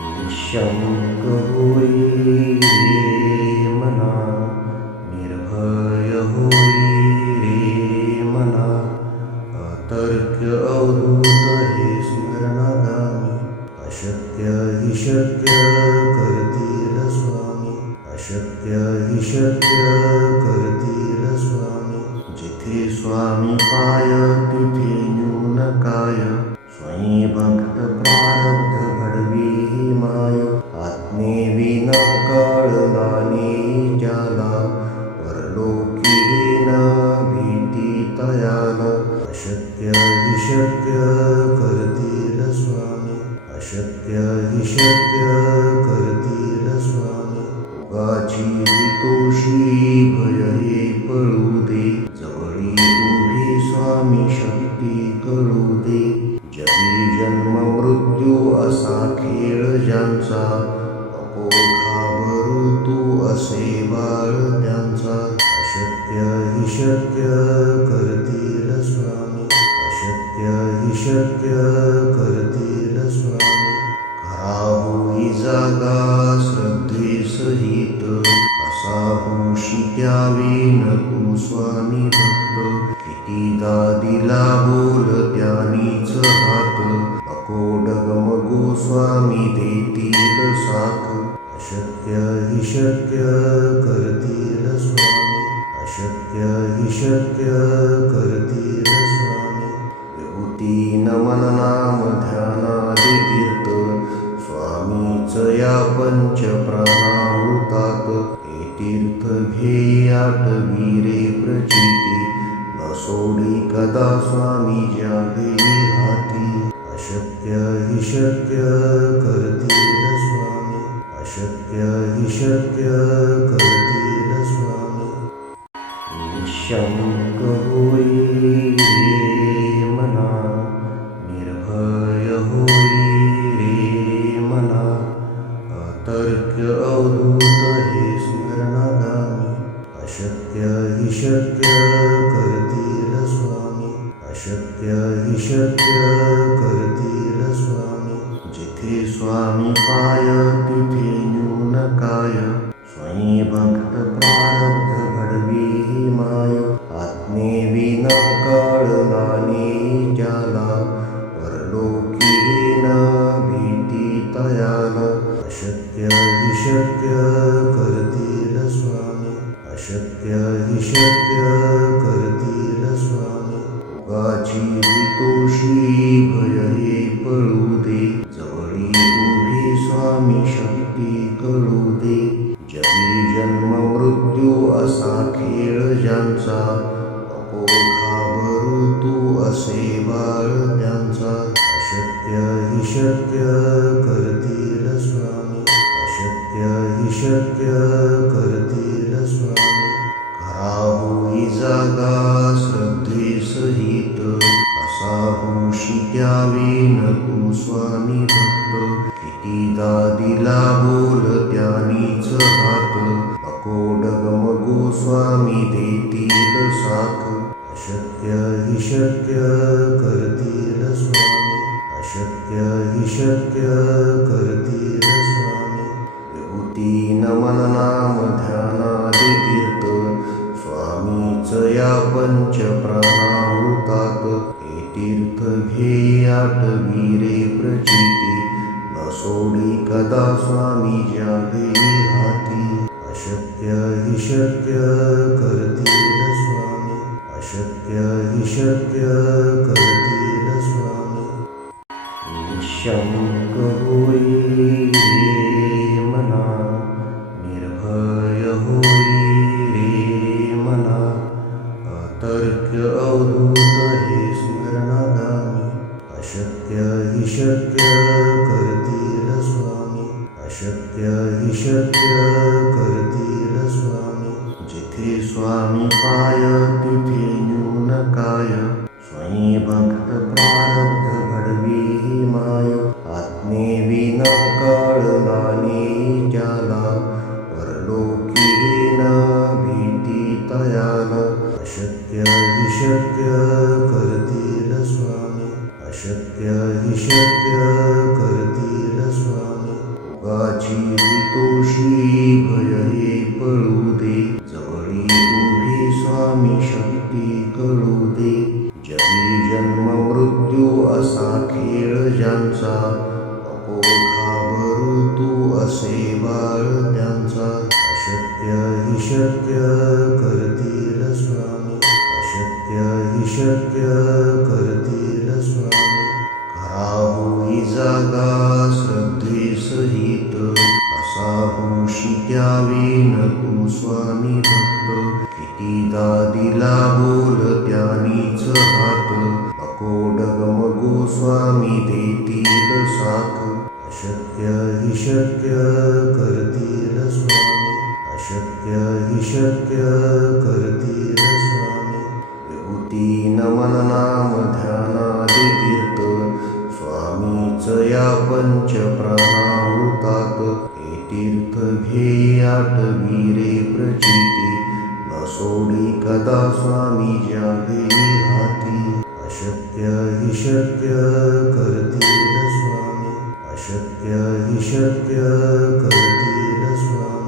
निःशंक होई रे मना, निर्भय होई रे मना, अतर्क्य अवधूत हे स्मरणागामी, अशक्य हि शक्य करतील स्वामी, अशक्य हि शक्य करतील स्वामी. जिथे स्वामी पाय तिथे न्यून काय, स्वयं भक्त प्रारब्ध घडवी ही माय. आज्ञेविना कळला नाही ज्याला, परलोकी न भीती तयाला. अशक्य हि शक्य करतील स्वामी, अशक्य हि शक्य करतील स्वामी. उगाची तोषी भय हे पळू दे, जवळी उभी स्वामी शक्ती कळू दे. जगी जन्म मृत्यू असा खेळ ज्यांचा, नको घाबरू तू असे बाळ त्यांचा. अशक्य हि शक्य करतील स्वामी, अशक्य हि शक्य करतील स्वामी. खरा होई जागा श्रद्धे सहित, असा होशी द्यावी न तू स्वामी भक्त. कितीदा दिला बोल त्यानीच हात, नको डगमगू स्वामी देतील साथ. अशक्य हि शक्य करतील स्वामी, अशक्य हि शक्य करतील स्वामी. विभूती नमन नाम ध्यानादि तीर्थ, स्वामीच या पंच प्राणामृतात. हे तीर्थ घेई आठवी रे प्रचिती, न सोडी कदा स्वामी ज्या घेई हाती. अशक्य हि शक्य करतील स्वामी, अशक्य हि शक्य करतील स्वामी. निःशंक होई रे मना, निर्भय होई रे मना, अतर्क्य अवधूत हे स्मरणागामी. अशक्य हि शक्य करतील स्वामी, अशक्य हि शक्य करतील स्वामी. जिथे स्वामी पाय तिथे न्यून काय, स्वयं भक्त प्रारब्ध घडवी ही माय. आज्ञेविना कळला नाही ज्याला, परलोकी न भीती तयाला. अशक्य हि शक्य करतील स्वामी, अशक्य हि शक्य करतील स्वामी. उगाची तोषी भय हे पळू दे, जवळी उभी स्वामी शक्ती कळू दे. जगी जन्म मृत्यू असा खेळ ज्यांचा, नको घाबरू तू असे बाळ त्यांचा. अशक्य हि शक्य करतील स्वामी, अशक्य हि शक्य करतील स्वामी. खरा होई जागा श्रद्धे सहित, असा होशी द्यावी न तू स्वामी भक्त. कितीदा दिला बोल त्यानीच हात, नको डगमगू स्वामी देतील साथ. अशक्य हि शक्य करतील स्वामी, अशक्य हि शक्य करतील स्वामी. विभूती नमन नाम ध्यानादि तीर्थ, स्वामीच या पंच प्राणामृतात. हे तीर्थ घेई आठवी रे प्रचिती, न सोडी कदा स्वामी ज्या घेई हाती. अशक्य हि शक्य करतील स्वामी, अशक्य हि शक्य करतील स्वामी. निःशंक होई रे मना, निर्भय होई रे मना, अतर्क्य अवधूत हे स्मरणागामी. अशक्य हि शक्य करतील स्वामी, अशक्य हि शक्य करतील स्वामी. जिथे स्वामी पाय तिथे न्यून काय, स्वयं भक्त प्रारब्ध घडवी ही माय. आज्ञेविना कळला नाही ज्याला, परलोकी न भीती तयाला. अशक्य हि शक्य करतील स्वामी, अशक्य हि शक्य करतील स्वामी. पापाची हितोषी भय हे पळू दे जवळी उभी स्वामी शक्ती कळू दे जगी जन्म मृत्यू असा खेळ ज्यांचा नको घाबरू तू असे बाळ त्यांचा अशक्य हि शक्य करतील स्वामी अशक्य हि शक्य करतील स्वामी खरा होई जागा श्रद्धे सहित कसा होशी त्यावेन तू स्वामी भक्त कितीदा दिला बोल त्यानीच हात नको डगमगू स्वामी देतील साथ अशक्य हि शक्य करतील स्वामी अशक्य हि शक्य करतील स्वामी विभूती नमन नाम ध्यानादि तीर्थ स्वामीच या पंच प्राणामृतात हे तीर्थ घे आठवी रे प्रचिती न सोडी कदा स्वामी जागे हाती अशक्य हि शक्य करतील स्वामी अशक्य हि शक्य करतील स्वामी